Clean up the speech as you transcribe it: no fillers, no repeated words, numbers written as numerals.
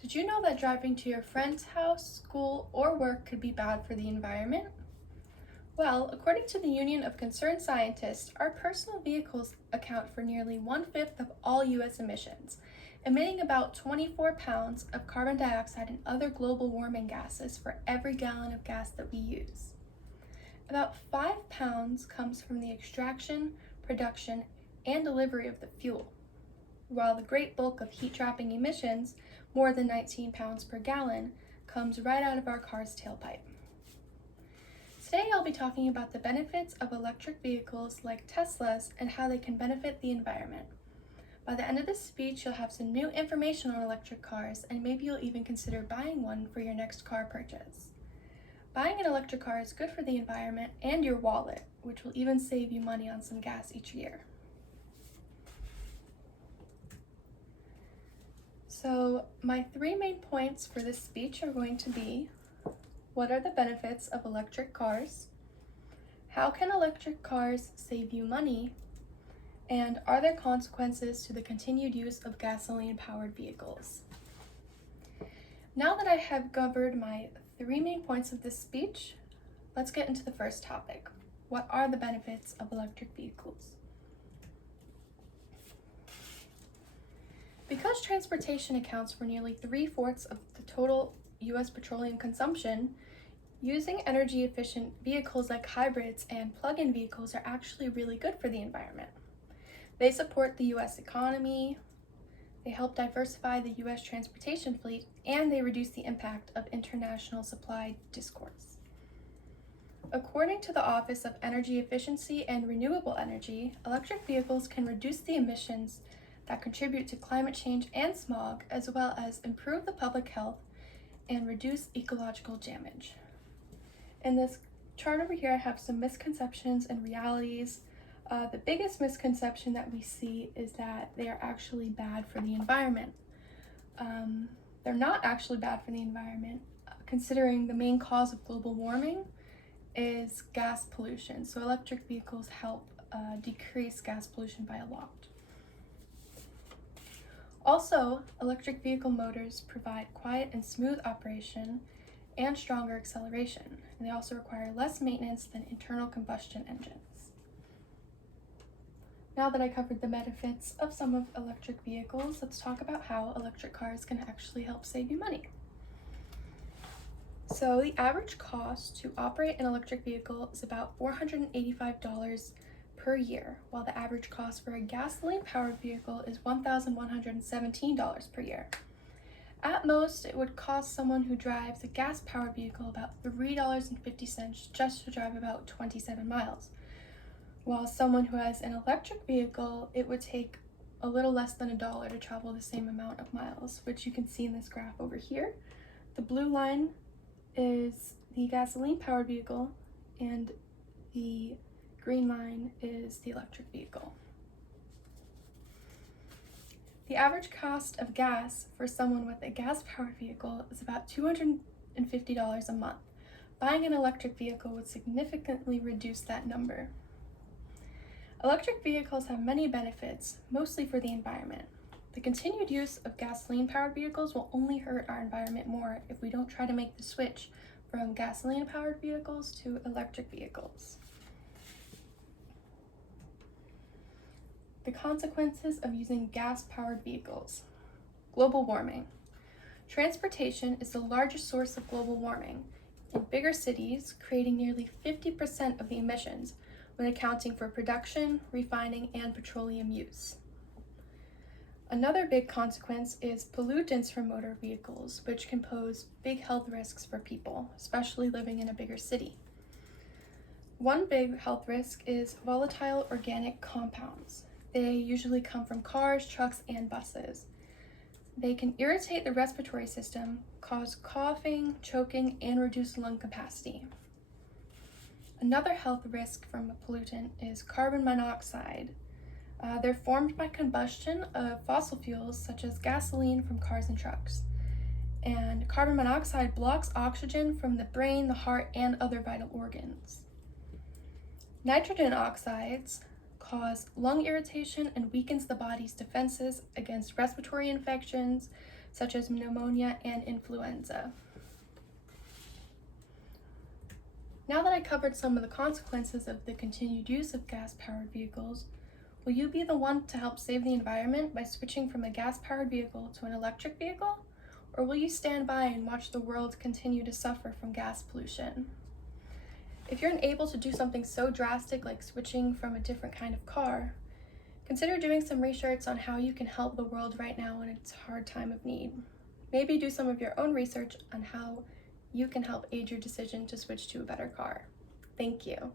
Did you know that driving to your friend's house, school, or work could be bad for the environment? Well, according to the Union of Concerned Scientists, our personal vehicles account for nearly one-fifth of all U.S. emissions, emitting about 24 pounds of carbon dioxide and other global warming gases for every gallon of gas that we use. About 5 pounds comes from the extraction, production, and delivery of the fuel, while the great bulk of heat-trapping emissions, more than 19 pounds per gallon, comes right out of our car's tailpipe. Today I'll be talking about the benefits of electric vehicles like Tesla's and how they can benefit the environment. By the end of this speech, you'll have some new information on electric cars, and maybe you'll even consider buying one for your next car purchase. Buying an electric car is good for the environment and your wallet, which will even save you money on some gas each year. So my three main points for this speech are going to be: what are the benefits of electric cars? How can electric cars save you money? And are there consequences to the continued use of gasoline-powered vehicles? Now that I have covered my three main points of this speech, let's get into the first topic. What are the benefits of electric vehicles? Because transportation accounts for nearly 3/4 of the total U.S. petroleum consumption, using energy-efficient vehicles like hybrids and plug-in vehicles are actually really good for the environment. They support the U.S. economy, they help diversify the U.S. transportation fleet, and they reduce the impact of international supply discourse. According to the Office of Energy Efficiency and Renewable Energy, electric vehicles can reduce the emissions that contribute to climate change and smog, as well as improve the public health and reduce ecological damage. In this chart over here, I have some misconceptions and realities. The biggest misconception that we see is that they are actually bad for the environment. They're not actually bad for the environment, considering the main cause of global warming is gas pollution. So electric vehicles help decrease gas pollution by a lot. Also, electric vehicle motors provide quiet and smooth operation and stronger acceleration, and they also require less maintenance than internal combustion engines. Now that I covered the benefits of some of electric vehicles, let's talk about how electric cars can actually help save you money. So the average cost to operate an electric vehicle is about $485 per year, while the average cost for a gasoline-powered vehicle is $1,117 per year. At most, it would cost someone who drives a gas-powered vehicle about $3.50 just to drive about 27 miles. While someone who has an electric vehicle, it would take a little less than $1 to travel the same amount of miles, which you can see in this graph over here. The blue line is the gasoline-powered vehicle, and the green line is the electric vehicle. The average cost of gas for someone with a gas-powered vehicle is about $250 a month. Buying an electric vehicle would significantly reduce that number. Electric vehicles have many benefits, mostly for the environment. The continued use of gasoline-powered vehicles will only hurt our environment more if we don't try to make the switch from gasoline-powered vehicles to electric vehicles. The consequences of using gas-powered vehicles. Global warming. Transportation is the largest source of global warming in bigger cities, creating nearly 50% of the emissions when accounting for production, refining, and petroleum use. Another big consequence is pollutants from motor vehicles, which can pose big health risks for people, especially living in a bigger city. One big health risk is volatile organic compounds. They usually come from cars, trucks, and buses. They can irritate the respiratory system, cause coughing, choking, and reduce lung capacity. Another health risk from a pollutant is carbon monoxide. They're formed by combustion of fossil fuels such as gasoline from cars and trucks. And carbon monoxide blocks oxygen from the brain, the heart, and other vital organs. Nitrogen oxides cause lung irritation and weakens the body's defenses against respiratory infections, such as pneumonia and influenza. Now that I covered some of the consequences of the continued use of gas-powered vehicles, will you be the one to help save the environment by switching from a gas-powered vehicle to an electric vehicle? Or will you stand by and watch the world continue to suffer from gas pollution? If you're unable to do something so drastic like switching from a different kind of car, consider doing some research on how you can help the world right now in its hard time of need. Maybe do some of your own research on how you can help aid your decision to switch to a better car. Thank you.